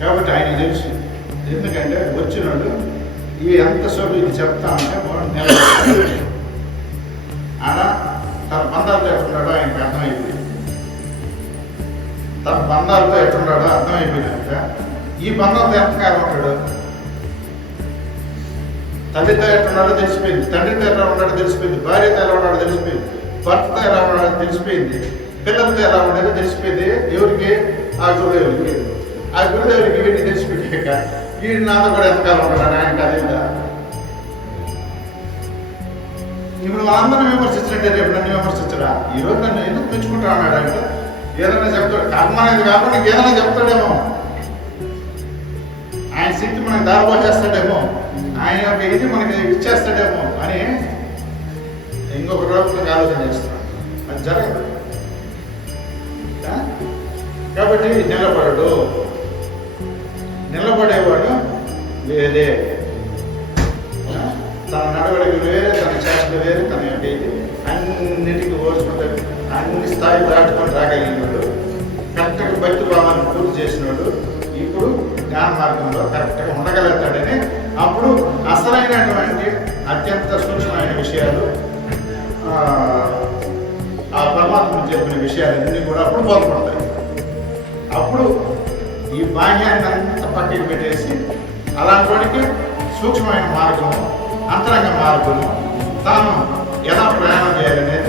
కాబట్టి ఆయన తెలుసు. ఎందుకంటే వచ్చినాడు ఎంతసేపు ఇది చెప్తా ఉంటే మనం నిలబడి ఆయన తన బంధాలతో ఎట్టున్నాడో ఆయనకి అర్థమైపోయింది. తన బంధాలతో ఎట్టున్నాడో అర్థమైపోయినాక ఈ బంధంతో ఎంతకాలం ఉంటాడు? తల్లితో ఎట్టున్నాడో తెలిసిపోయింది, తండ్రితో ఎలా ఉన్నాడో తెలిసిపోయింది, భార్యతో ఎలా ఉన్నాడో తెలిసిపోయింది, భర్తతో ఎలా ఉన్నాడో తెలిసిపోయింది, పిల్లలతో ఎలా ఉండేదో తెలిసిపోయింది. ఎవరికి? ఆ గురుదేవుడికి. ఆ గురుదేవుడికి వీటిని తెలిసిపోయాక వీడి నాతో కూడా ఎంతకాలం ఉంటాడు ఆయనకి అదేందా? ఇప్పుడు అందరిని విమర్శించినట్టే రేపు నన్ను విమర్శించరా? ఈరోజు నన్ను ఎందుకు మెచ్చుకుంటా అన్నాడంటే ఏదైనా చెప్తాడు. కర్మ అనేది కాకుండా ఏదైనా చెప్తాడేమో, ఆయన శక్తి మనకి దారిపోసేస్తాడేమో, ఆయన యొక్క ఇది మనకి ఇచ్చేస్తాడేమో అని ఇంకొక రోజులకు ఆలోచన చేస్తున్నాడు. అది జరగదు. కాబట్టి నిలబడేవాడు వేరే, తన నడవడికి వేరే, తన చేష్టలు వేరే, తన యొక్క ఇది అన్నిటికీ ఓర్చుకుంటాడు. అన్ని స్థాయి దాటుకొని రాగలిగినాడు. కరెక్ట్గా భక్తి భావాన్ని పూర్తి చేసినాడు. ఇప్పుడు జ్ఞాన మార్గంలో కరెక్ట్గా ఉండగలుగుతాడని అప్పుడు అసలైనటువంటి అత్యంత సూక్ష్మమైన విషయాలు, ఆ పరమాత్మ చెప్పిన విషయాలన్నీ కూడా అప్పుడు బోధపడతాయి. అప్పుడు ఈ బాహ్యాన్ని అంతా పక్కకి పెట్టేసి అలాంటి వాడికి సూక్ష్మమైన మార్గము, అంతరంగ మార్గము, తాను ఎలా ప్రయాణం చేయాలనేది